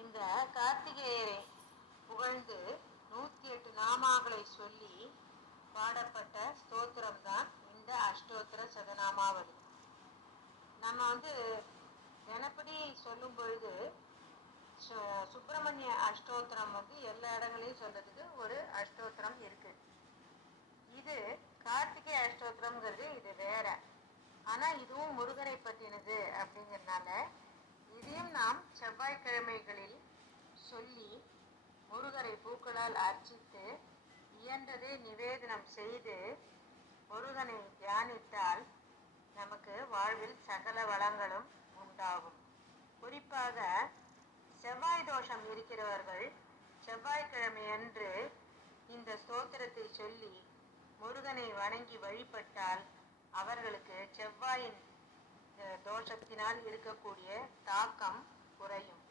இந்த கார்த்திகேயரை புகழ்ந்து நூத்தி எட்டு நாமாக்களை சொல்லி பாடப்பட்ட ஸ்தோத்திரம் தான் இந்த அஷ்டோத்திர சதநாமாவளி நம்ம வந்து தினப்படி சொல்லும் பொழுது சு- சுப்பிரமணிய அஷ்டோத்திரம் வந்து எல்லா இடங்களையும் சொல்றதுக்கு ஒரு அஷ்டோத்திரம் இருக்கு. இது கார்த்திகை அஷ்டோத்திரம்ங்கிறது இது வேற. ஆனா இதுவும் முருகனை பற்றினது அப்படிங்கிறதுனால இதையும் நாம் செவ்வாய்க்கிழமைகளில் சொல்லி முருகரை பூக்களால் அர்ச்சித்து இயன்றதை நிவேதனம் செய்து முருகனை தியானித்தால் நமக்கு வாழ்வில் சகல வளங்களும் உண்டாகும். குறிப்பாக செவ்வாய் தோஷம் இருக்கிறவர்கள் செவ்வாய்க்கிழமை அன்று இந்த ஸ்தோத்திரத்தை சொல்லி முருகனை வணங்கி வழிபட்டால் அவர்களுக்கு செவ்வாயின் தோஷத்தினால் இருக்கக்கூடிய தாக்கம் குறையும்.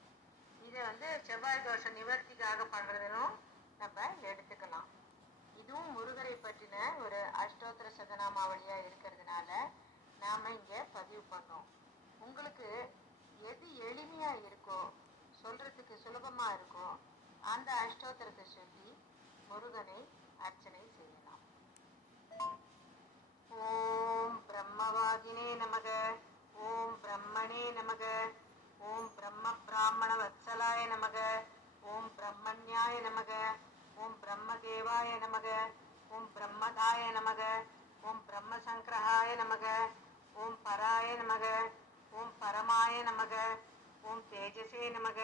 இதை வந்து செவ்வாய் தோஷ நிவர்த்திக்காக பண்ணுறதுனும் நம்ம எடுத்துக்கலாம். இதுவும் முருகரை பற்றின ஒரு அஷ்டோத்திர சதநாமாவளியா இருக்கிறதுனால நாம் இங்கே பதிவு பண்ணோம். உங்களுக்கு எது எளிமையாக இருக்கோ சொல்கிறதுக்கு சுலபமாக இருக்கோ அந்த அஷ்டோத்திரத்தை சொல்லி முருகனை அர்ச்சனை செய்யலாம் ஓம் பிரம்மதேவாய நமக ஓம் பிரம்மதாய நமக ஓம் பிரம்மசங்கிரஹாய நமக ஓம் பராய நமக ஓம் பரமாய நமக ஓம் தேஜசே நமக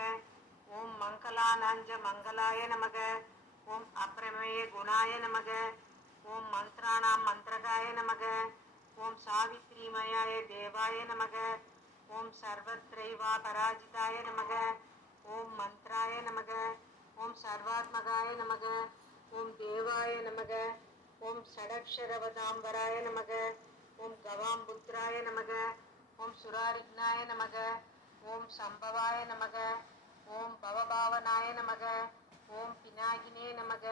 ஓம் மங்களானாஞ்ச மங்களாய நமக ஓம் அப்பிரமேய குணாய நமக ஓம் மந்திராணாம் மந்திரகாய நமக ஓம் சாவித்ரிமயாய தேவாய நமக ஓம் சர்வத்ரைவா பராஜிதாய நமக ஓம் மந்திராய நமக ஓம் சர்வாத்மகாய நமக ஓம் தேவாய நமக ஓம் சடக்ஷரவதாம்பராய நமக ஓம் கவாம்புத்ராய நமக ஓம் சுராரிக்னாய நமக ஓம் சம்பவாய நமக ஓம் பவபாவனாய நமக ஓம் பினாகினே நமக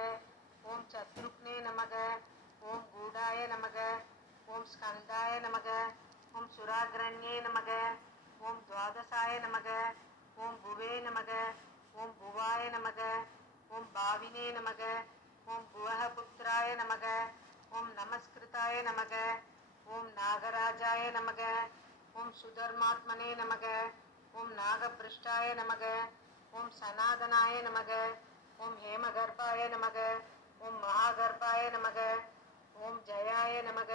ஓம் சத்ருக்னே நமக ஓம் கூடாய நமக ஓம் ஸ்கந்தாய நமக ஓம் சுராகிரண்யே நமக ஓம் துவாதசாய நமக ஓம் புவே நமக ஓம் புவாய நமக ஓம் பாவினே நமக ஓம் புவக புத்திராய நமக ஓம் நமஸ்கிருதாய நமக ஓம் நாகராஜாய நமக ஓம் சுதர்மாத்மனே நமக ஓம் நாகபிருஷ்டாய நமக ஓம் சனாதனாய நமக ஓம் ஹேமகர்பாய நமக ஓம் மகாகர்பாய நமக ஓம் ஜயாய நமக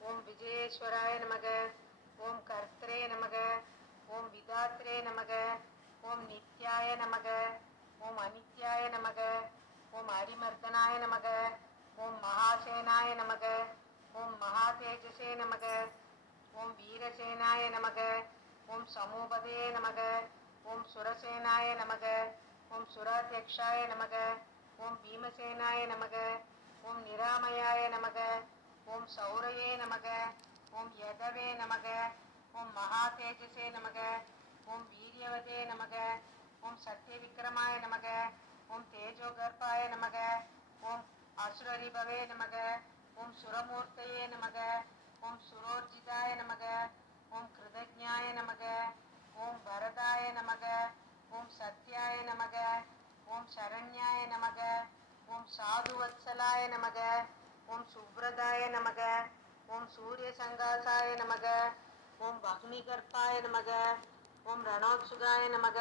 ஓம் விஜயேஸ்வராய நமக ஓம் கர்த்தரே நமக ஓம் விதாத்ரே நமக ஓம் நித்யாய நமக ஓம் அனித்யாய நமக ஓம் அரிமர்தனாய நமக ஓம் மகாசேனாய நமக ஓம் மகாதேஜசே நமக ஓம் வீரசேனாய நமக ஓம் சமூபதே நமக ஓம் சுரசேனாய நமக ஓம் சுராத்தியக்ஷாய நமக ஓம் பீமசேனாய நமக ஓம் நிராமயாய நமக ஓம் சௌரையே நமக ஓம் யதவே நமக ஓம் மகாதேஜசே நமக ஓம் வீரியவதே நமக ஓம் சத்யவிக்ரமாய நமக ஓம் தேஜோகர்பாய நமக ஓம் அசுரரிபவே நமக ஓம் சுரமூர்த்தயே நமக ஓம் சுரோர்ஜிதாய நமக ஓம் கிருதஜாய நமக ஓம் வரதாய நமக ஓம் சத்யாய நமக ஓம் சரண்யாய நமக ஓம் சாதுவத்சலாய நமக ஓம் சுப்ரதாய நமக ஓம் சூரிய சங்காசாய நமக ஓம் பக்னிகர்ப்பாய நமக ஓம் ரணோத்சுகாய நமக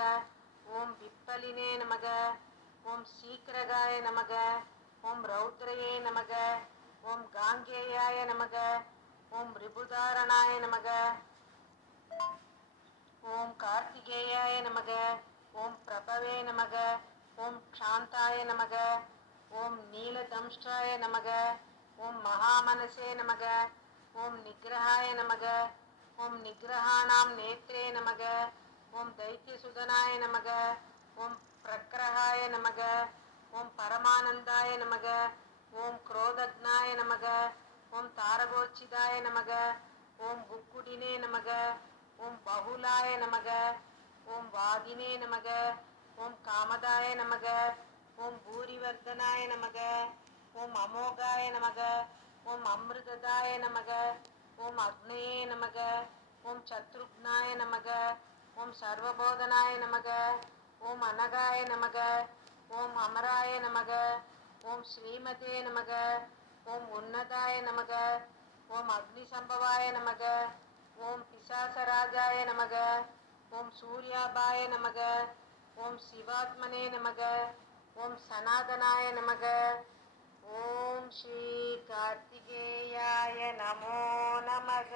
ஓம் பிப்பலினே நமக ஓம் சீக்கிரகாய நமக ஓம் ரௌத்ரையே நமக ஓம் காங்கேயாய நமக ஓம் ரிபுதாரணாய நமக ஓம் கார்த்திகேயாய நமக ஓம் பிரபவே நமக ஓம் க்ஷாந்தாய நமக ஓம் நீலதம்ஷ்டாய நமக ஓம் மகாமனசே நமக ஓம் நிகிரகாய நமக ஓம் நிகிரகாணாம் நேத்திரே நமக ஓம் தைத்திய சுதனாய நமக ஓம் பிரக்ரகாய நமக ஓம் பரமானந்தாய நமக ஓம் குரோதக்னாய நமக ஓம் தாரகோச்சிதாய நமக ஓம் புக்குடினே நமக ஓம் பகுலாய நமக ஓம் வாதினே நமக ஓம் காமதாய நமக ஓம் பூரிவர்தனாய நமக ஓம் அமோகாய நமக ஓம் அமிர்ததாய நமக ஓம் அக்னயே நமக ஓம் சத்ருக்னாய நமக ஓம் ஓம் சர்வபோதனாய நமக ஓம் அனகாய நமக ஓம் அமராய நமக ஓம் ஸ்ரீமதே நமக ஓம் உன்னதாய நமக ஓம் அக்னிசம்பவாய நமக ஓம் பிசாசராஜாய நமக ஓம் சூர்யாபாய நமக ஓம் சிவாத்மனே நமக ஓம் சனாதனாய நமக ஓம் ஸ்ரீ கார்த்திகேயாய நமோ நமக.